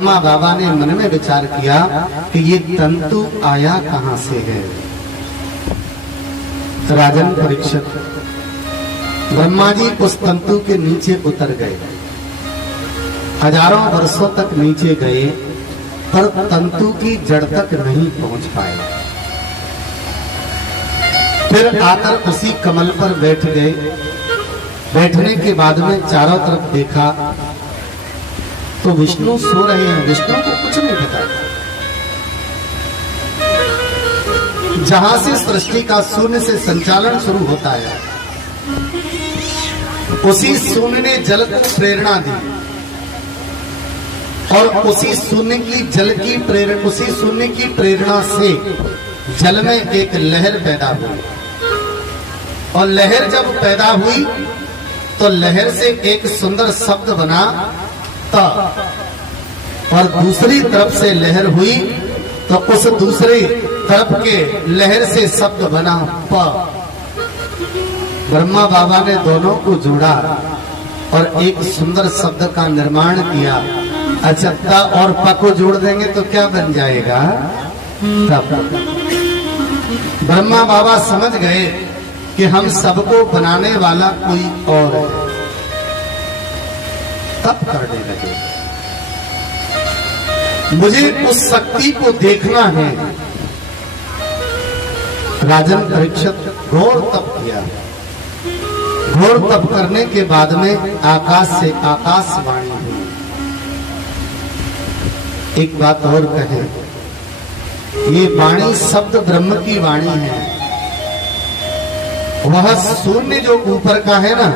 ब्रह्मा बाबा ने मन में विचार किया कि ये तंतु आया कहां से है। राजन परीक्षित, ब्रह्मा जी उस तंतु के नीचे उतर गए। हजारों वर्षों तक नीचे गए पर तंतु की जड़ तक नहीं पहुंच पाए। फिर आकर उसी कमल पर बैठ गए। बैठने के बाद में चारों तरफ देखा तो विष्णु सो रहे हैं। विष्णु को कुछ नहीं पता। जहां से सृष्टि का शून्य से संचालन शुरू होता है, उसी शून्य ने जल को प्रेरणा दी और उसी शून्य की प्रेरणा से जल में एक लहर पैदा हुई। और लहर जब पैदा हुई तो लहर से एक सुंदर शब्द बना त, और दूसरी तरफ से लहर हुई तो उस दूसरी तरफ के लहर से शब्द बना प। ब्रह्मा बाबा ने दोनों को जोड़ा और एक सुंदर शब्द का निर्माण किया। अच्छा, त और प को जोड़ देंगे तो क्या बन जाएगा? तप। ब्रह्मा बाबा समझ गए कि हम सबको बनाने वाला कोई और है। तप करने लगे। मुझे उस शक्ति को देखना है। राजन परीक्षित घोर तप किया। घोर तप करने के बाद में आकाश से आकाशवाणी हुई। एक बात और कहें, ये वाणी शब्द ब्रह्म की वाणी है। वह शून्य जो ऊपर का है ना,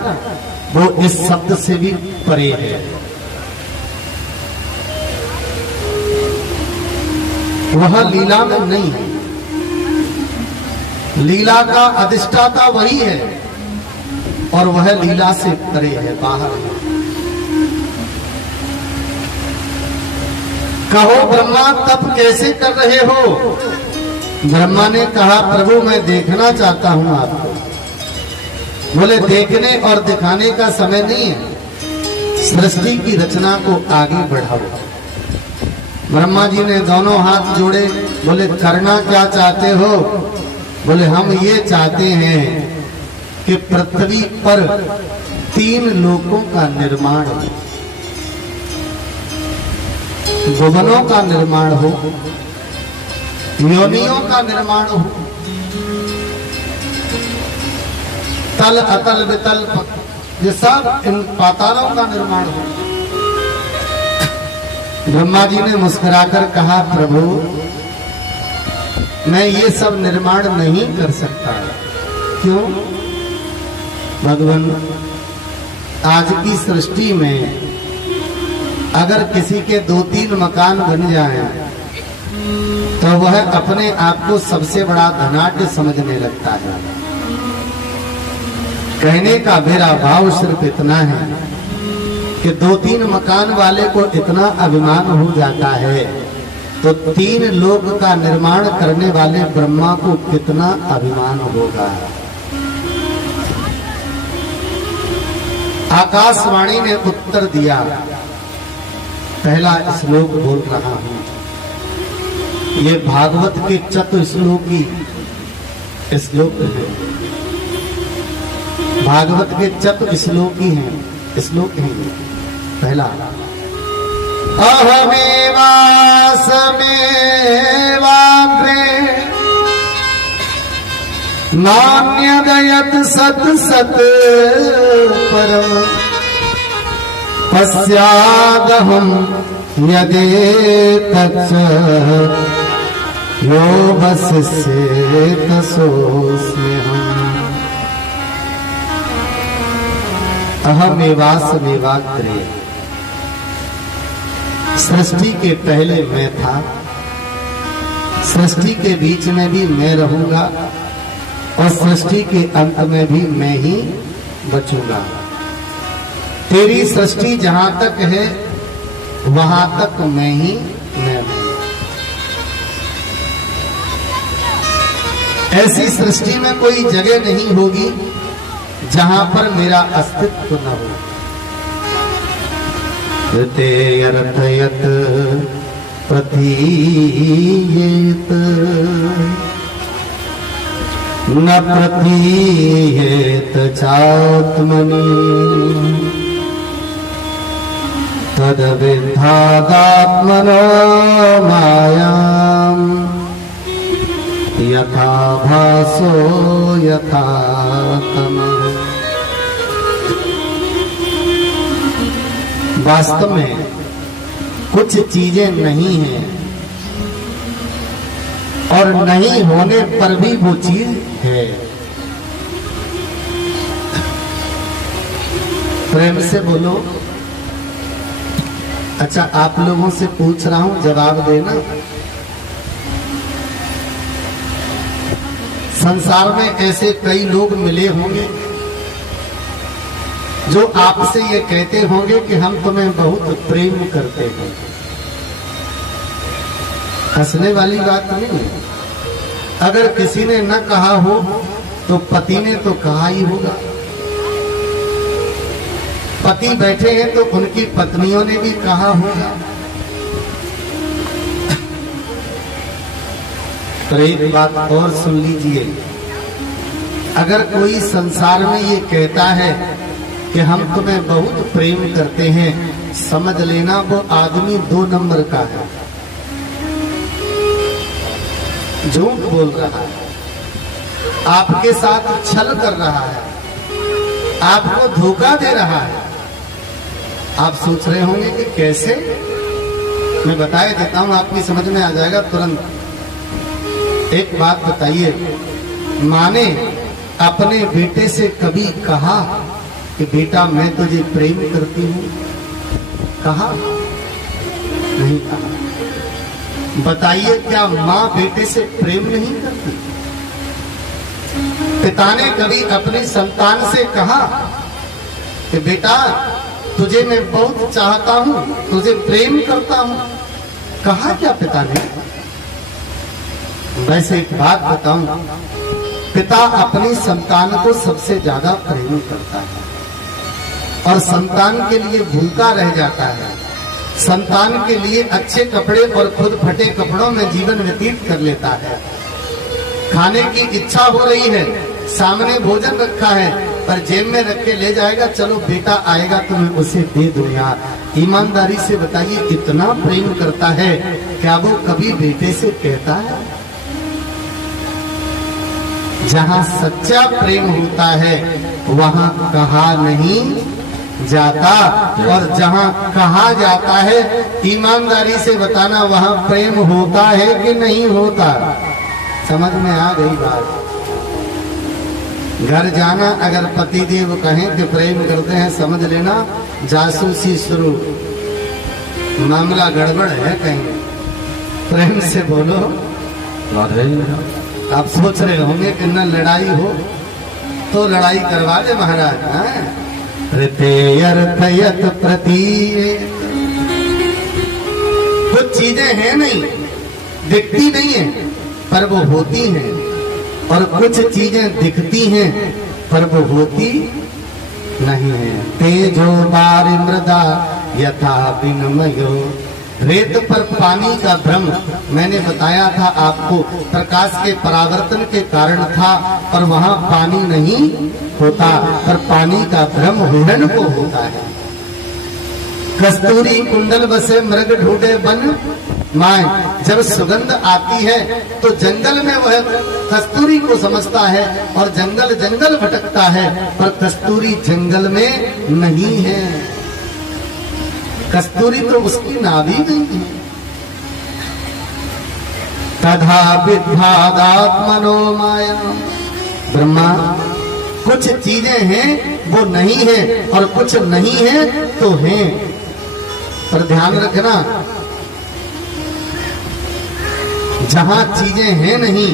वो इस शब्द से भी परे है। वह लीला में नहीं है। लीला का अधिष्ठाता वही है और वह लीला से परे है, बाहर है। कहो ब्रह्मा तप कैसे कर रहे हो? ब्रह्मा ने कहा प्रभु मैं देखना चाहता हूं आपको। बोले देखने और दिखाने का समय नहीं है, सृष्टि की रचना को आगे बढ़ाओ। ब्रह्मा जी ने दोनों हाथ जोड़े। बोले करना क्या चाहते हो? बोले हम ये चाहते हैं कि पृथ्वी पर 3 लोकों का निर्माण हो, भुवनों का निर्माण हो, योनियों का निर्माण हो, तल अतल वितल ये सब इन पातालों का निर्माण हो। ब्रह्मा जी ने मुस्कुराकर कहा प्रभु मैं ये सब निर्माण नहीं कर सकता। क्यों? भगवान, आज की सृष्टि में अगर किसी के 2-3 मकान बन जाएं तो वह अपने आप को सबसे बड़ा धनाढ्य समझने लगता है। कहने का मेरा भाव सिर्फ इतना है कि 2-3 मकान वाले को इतना अभिमान हो जाता है तो 3 लोक का निर्माण करने वाले ब्रह्मा को कितना अभिमान होगा। आकाशवाणी ने उत्तर दिया। पहला श्लोक बोल रहा हूं, ये भागवत के चतुश्लोकी श्लोक है। भागवत के चतुश्लोकी हैं, श्लोक हैं। पहला अहमेवासमेवाग्रे नान्यदयत् सत् सत् परम पश्यादहं यदेतच्च यो वसिष्येत सोऽस्म्यहम्। अहमेवासमेवाग्रे, सृष्टि के पहले मैं था, सृष्टि के बीच में भी मैं रहूंगा और सृष्टि के अंत में भी मैं ही बचूंगा। तेरी सृष्टि जहां तक है वहां तक मैं ही मैं हूं। ऐसी सृष्टि में कोई जगह नहीं होगी जहां पर मेरा अस्तित्व न हो। ऋते अर्थयत प्रतीयेत न प्रतीयेत चात्मनि तद विद्धादात्मनो मायां यथा भासो यथा तमः। वास्तव में कुछ चीजें नहीं हैं और नहीं होने पर भी वो चीज है। प्रेम से बोलो। अच्छा, आप लोगों से पूछ रहा हूं, जवाब देना। संसार में ऐसे कई लोग मिले होंगे जो आपसे ये कहते होंगे कि हम तुम्हें बहुत प्रेम करते हैं। हंसने वाली बात नहीं है। अगर किसी ने न कहा हो तो पति ने तो कहा ही होगा। पति बैठे हैं तो उनकी पत्नियों ने भी कहा होगा। तो एक बात और सुन लीजिए, अगर कोई संसार में ये कहता है कि हम तुम्हें बहुत प्रेम करते हैं, समझ लेना वो आदमी 2 नंबर का है, झूठ बोल रहा है, आपके साथ छल कर रहा है, आपको धोखा दे रहा है। आप सोच रहे होंगे कि कैसे, मैं बताए देता हूं, आपकी समझ में आ जाएगा तुरंत। एक बात बताइए, माँ ने अपने बेटे से कभी कहा कि बेटा मैं तुझे प्रेम करती हूं? कहा? नहीं कहा। बताइए, क्या माँ बेटे से प्रेम नहीं करती? पिता ने कभी अपनी संतान से कहा कि बेटा तुझे मैं बहुत चाहता हूं, तुझे प्रेम करता हूं? कहा क्या पिता ने? वैसे एक बात बताऊं, पिता अपनी संतान को सबसे ज्यादा प्रेम करता है और संतान के लिए भूखा रह जाता है, संतान के लिए अच्छे कपड़े और खुद फटे कपड़ों में जीवन व्यतीत कर लेता है। खाने की इच्छा हो रही है, सामने भोजन रखा है, पर जेब में रख के ले जाएगा, चलो बेटा आएगा तो मैं उसे दे दूं यार। ईमानदारी से बताइए, इतना प्रेम करता है, क्या वो कभी बेटे से कहता है? जहां सच्चा प्रेम होता है वहां कहा नहीं जाता, और जहां कहा जाता है ईमानदारी से बताना वहां प्रेम होता है कि नहीं होता? समझ में आ गई बात? घर जाना, अगर पतिदेव कहें कि प्रेम करते हैं, समझ लेना जासूसी शुरू, मामला गड़बड़ है कहीं। प्रेम से बोलो। आप सोच रहे होंगे कि न लड़ाई हो तो लड़ाई करवा दे महाराज। अर्थयत प्रतीयेत, कुछ चीजें हैं नहीं, दिखती नहीं है पर वो होती हैं, और कुछ चीजें दिखती हैं पर वो होती नहीं है। तेजो बारि मृदा यथा विनिमयो, रेत पर पानी का भ्रम मैंने बताया था आपको, प्रकाश के परावर्तन के कारण था, पर वहां पानी नहीं होता, पर पानी का भ्रम हिरण को होता है। कस्तूरी कुंडल बसे मृग ढूंढे बन माए, जब सुगंध आती है तो जंगल में वह कस्तूरी को समझता है और जंगल जंगल भटकता है, पर कस्तूरी जंगल में नहीं है। कस्तूरी तो उसकी नाभि नहीं है। तथा विद्भादात्मनो माया, ब्रह्मा कुछ चीजें हैं वो नहीं है और कुछ नहीं है तो हैं, पर ध्यान रखना, जहां चीजें हैं नहीं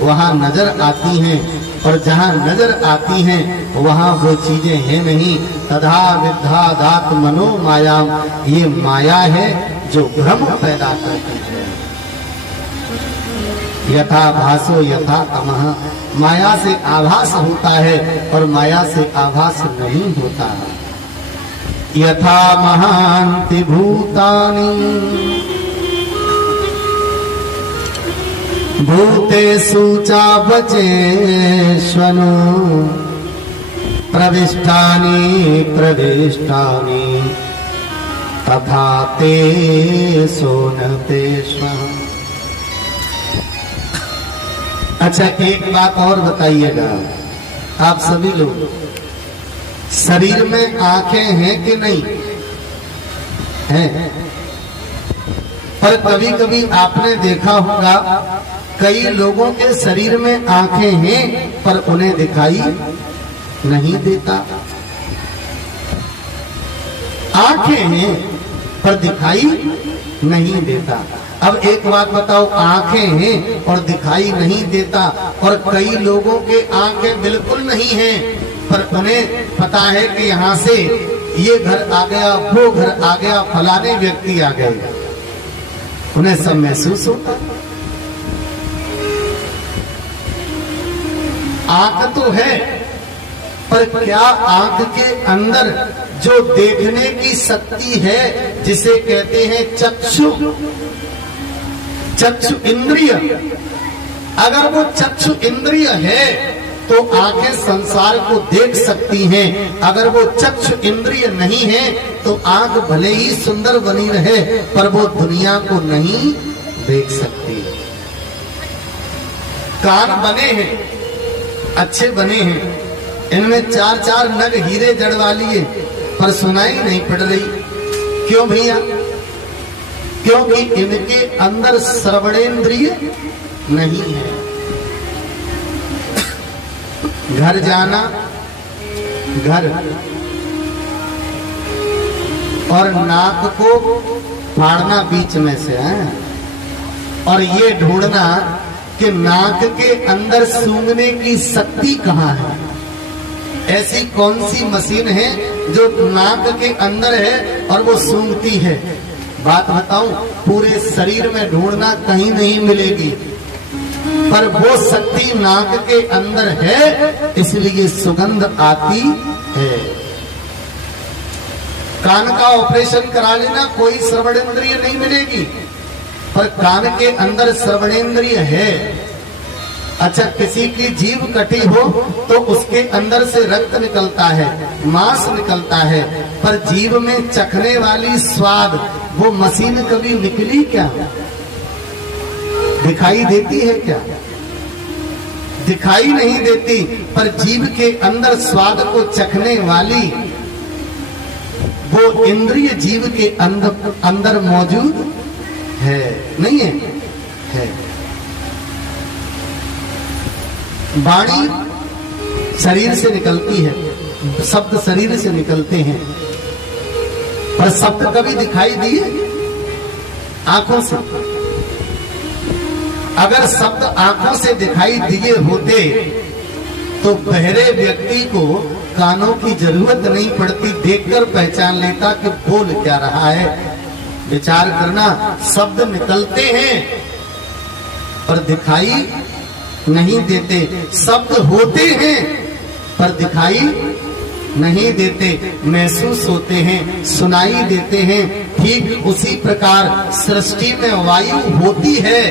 वहां नजर आती हैं, और जहां नजर आती हैं वहां वो चीजें हैं नहीं। तथा विद्यादात मनो माया, ये माया है जो भ्रम पैदा करती है। यथा भासो यथा तमः, माया से आभास होता है और माया से आभास नहीं होता। यथा महान्ति भूतानि भूतेषु चावचेष्वनु प्रविष्टानि प्रविष्टानि तथा ते सोनतेष्वः। अच्छा, एक बात और बताइएगा आप सभी लोग, शरीर में आंखें हैं कि नहीं है? पर कभी कभी आपने देखा होगा कई लोगों के शरीर में आंखें हैं पर उन्हें दिखाई नहीं देता। आंखें हैं पर दिखाई नहीं देता। अब एक बात बताओ, आंखें हैं और दिखाई नहीं देता, और कई लोगों के आंखें बिल्कुल नहीं हैं पर उन्हें पता है कि यहाँ से ये घर आ गया, वो घर आ गया, फलाने व्यक्ति आ गए, उन्हें सब महसूस होता। आंख तो है पर क्या आंख के अंदर जो देखने की शक्ति है, जिसे कहते हैं चक्षु, चक्षु इंद्रिय, अगर वो चक्षु इंद्रिय है तो आंखें संसार को देख सकती हैं। अगर वो चक्षु इंद्रिय नहीं है तो आंख भले ही सुंदर बनी रहे पर वो दुनिया को नहीं देख सकती। कान बने हैं, अच्छे बने हैं, इनमें 4-4 नग हीरे जड़वा लिए पर सुनाई नहीं पड़ रही। क्यों भैया? क्योंकि इनके अंदर श्रवणेंद्रिय नहीं है। घर जाना, घर और नाक को फाड़ना बीच में से है, और ये ढूंढना कि नाक के अंदर सूंघने की शक्ति कहाँ है। ऐसी कौन सी मशीन है जो नाक के अंदर है और वो सूंघती है? बात बताऊं, पूरे शरीर में ढूंढना कहीं नहीं मिलेगी, पर वो शक्ति नाक के अंदर है, इसलिए सुगंध आती है। कान का ऑपरेशन करा लेना, कोई श्रवणेंद्रिय नहीं मिलेगी, पर कान के अंदर श्रवणेंद्रिय है। अच्छा, किसी की जीभ कटी हो तो उसके अंदर से रक्त निकलता है, मांस निकलता है, पर जीभ में चखने वाली स्वाद वो मशीन कभी निकली क्या? दिखाई देती है क्या? दिखाई नहीं देती, पर जीभ के अंदर स्वाद को चखने वाली वो इंद्रिय जीव के अंदर मौजूद है, नहीं है? है। वाणी शरीर से निकलती है, शब्द शरीर से निकलते हैं, पर शब्द कभी दिखाई दिए? आंखों से। अगर शब्द आंखों से दिखाई दिए होते तो बहरे व्यक्ति को कानों की जरूरत नहीं पड़ती, देखकर पहचान लेता कि बोल क्या रहा है। विचार करना, शब्द निकलते हैं पर दिखाई नहीं देते, शब्द होते हैं पर दिखाई नहीं देते, महसूस होते हैं, सुनाई देते हैं। ठीक उसी प्रकार सृष्टि में वायु होती है,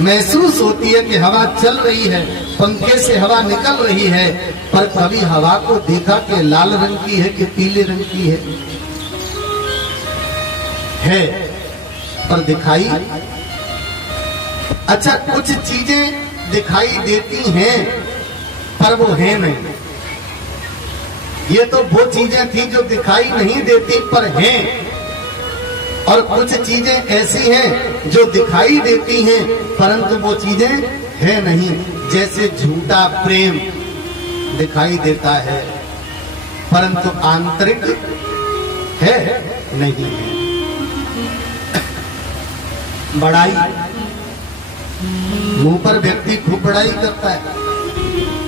महसूस होती है कि हवा चल रही है, पंखे से हवा निकल रही है, पर कभी हवा को देखा कि लाल रंग की है कि पीले रंग की है पर दिखाई। अच्छा, कुछ चीजें दिखाई देती हैं पर वो है नहीं। ये तो वो चीजें थी जो दिखाई नहीं देती पर हैं, और कुछ चीजें ऐसी हैं जो दिखाई देती हैं परंतु वो चीजें है नहीं। जैसे झूठा प्रेम दिखाई देता है परंतु आंतरिक है नहीं है। बड़ाई, मुंह पर व्यक्ति खूब बड़ाई करता है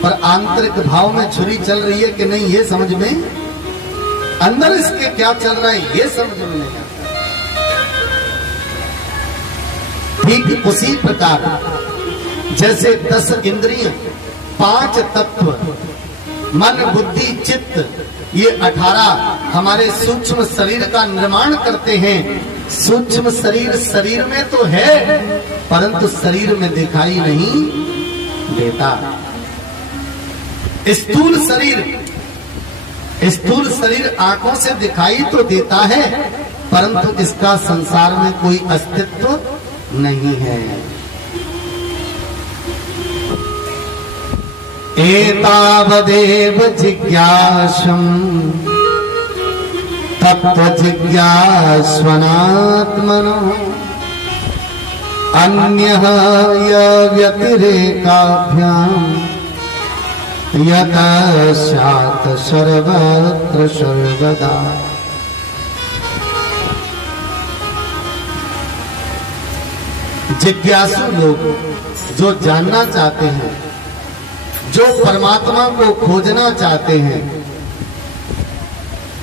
पर आंतरिक भाव में छुरी चल रही है कि नहीं ये समझ में, अंदर इसके क्या चल रहा है ये समझ में नहीं आता। ठीक उसी प्रकार जैसे 10 इंद्रिय, 5 तत्व, मन बुद्धि चित्त, ये 18 हमारे सूक्ष्म शरीर का निर्माण करते हैं। सूक्ष्म शरीर शरीर में तो है, परंतु शरीर में दिखाई नहीं देता। स्थूल शरीर आंखों से दिखाई तो देता है, परंतु इसका संसार में कोई अस्तित्व नहीं है। एतावदेव जिज्ञासं तत्व जिज्ञास्वनात्मनो अन्यः व्यतिरेकाभ्याम् यतः स्यात् सर्वत्र सर्वदा। जिज्ञासु लोग जो जानना चाहते हैं, जो परमात्मा को खोजना चाहते हैं,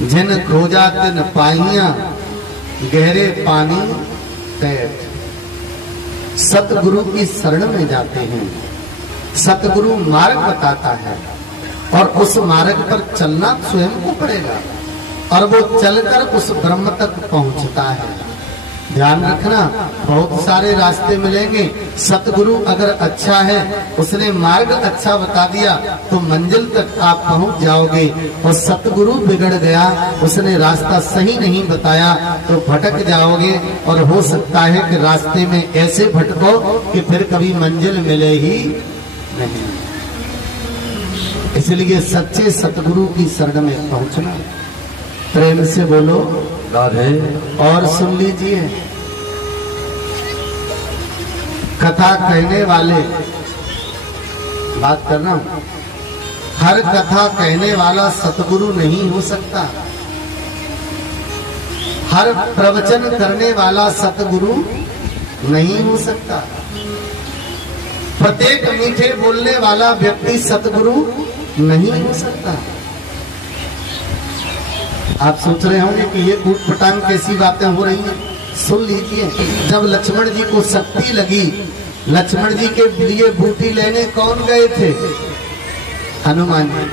जिन खोजा तिन पाइया गहरे पानी तैर, सतगुरु की शरण में जाते हैं। सतगुरु मार्ग बताता है और उस मार्ग पर चलना स्वयं को पड़ेगा, और वो चलकर उस ब्रह्म तक पहुंचता है। ध्यान रखना, बहुत सारे रास्ते मिलेंगे। सतगुरु अगर अच्छा है, उसने मार्ग अच्छा बता दिया तो मंजिल तक आप पहुंच जाओगे। और सतगुरु बिगड़ गया, उसने रास्ता सही नहीं बताया तो भटक जाओगे, और हो सकता है कि रास्ते में ऐसे भटको कि फिर कभी मंजिल मिले ही नहीं। इसलिए सच्चे सतगुरु की शरण में पहुंचना। प्रेम से बोलो राधे। और सुन लीजिए, कथा कहने वाले, बात करना, हर कथा कहने वाला सतगुरु नहीं हो सकता। हर प्रवचन करने वाला सतगुरु नहीं हो सकता। प्रत्येक मीठे बोलने वाला व्यक्ति सतगुरु नहीं हो सकता। आप सोच रहे होंगे कि ये ऊट पटांग कैसी बातें हो रही हैं। सुन लीजिए, जब लक्ष्मण जी को शक्ति लगी, लक्ष्मण जी के लिए बूटी लेने कौन गए थे? हनुमान जी।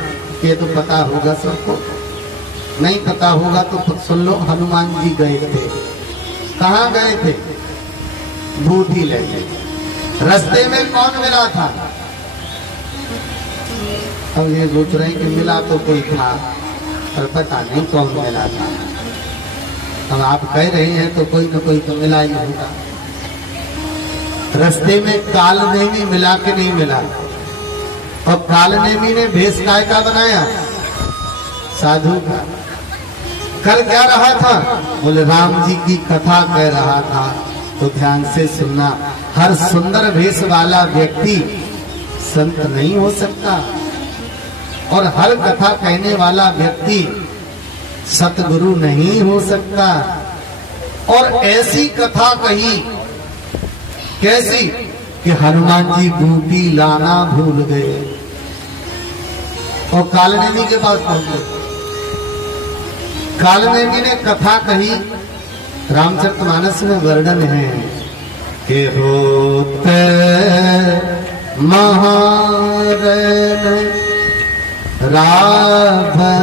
ये तो पता होगा सबको, नहीं पता होगा तो सुन लो। हनुमान जी गए थे, कहाँ गए थे? बूटी लेने। रास्ते में कौन मिला था? अब ये सोच रहे हैं कि मिला तो कोई था, पर पता नहीं कौन मिला था। अब आप कह रहे हैं तो कोई न कोई तो मिला ही होगा। रास्ते में कालनेमी मिला के नहीं मिला। और कालनेमी ने भेष काय का बनाया? साधु का। कर क्या रहा था? बोले राम जी की कथा कह रहा था। तो ध्यान से सुनना, हर सुंदर भेष वाला व्यक्ति संत नहीं हो सकता, और हर कथा कहने वाला व्यक्ति सतगुरु नहीं हो सकता। और ऐसी कथा कही, कैसी कि हनुमान जी बूटी लाना भूल गए और कालनेमी के पास पहुंचे। कालनेमी ने कथा कही, रामचरितमानस में वर्णन है कि होते महारण रावण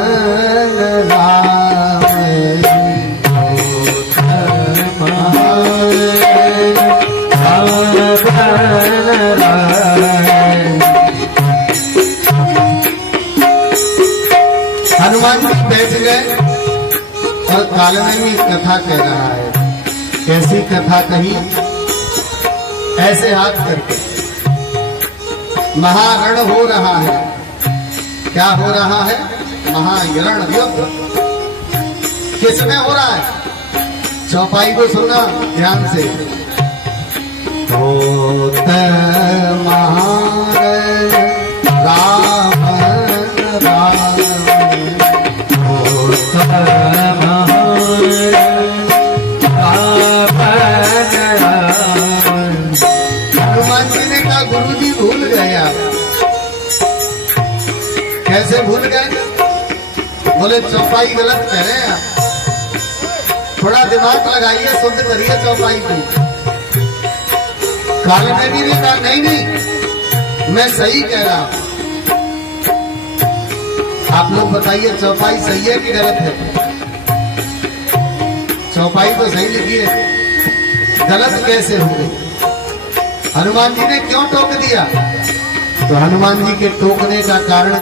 रामे हनुमान जी बैठ गए और कालनेमी कथा कह रहा है। कैसी कथा कही? ऐसे हाथ करके, महारण हो रहा है। क्या हो रहा है? महारण युद्ध। किसमें हो रहा है? चौपाई को सुनना ध्यान से। होते महारण रावण रावण, होते महारण रावण रावण। हनुमान जी ने कहा गुरु जी भूल गए आप। कैसे भूल गए? बोले चौपाई गलत कह रहे हैं आप, थोड़ा दिमाग लगाइए, शुद्ध करिए चौपाई को। कालनेमी ने कहा नहीं नहीं, मैं सही कह रहा हूं। आप लोग बताइए चौपाई सही है कि गलत है? चौपाई तो सही लिखी है, गलत कैसे हो गई? हनुमान जी ने क्यों टोक दिया? तो हनुमान जी के टोकने का कारण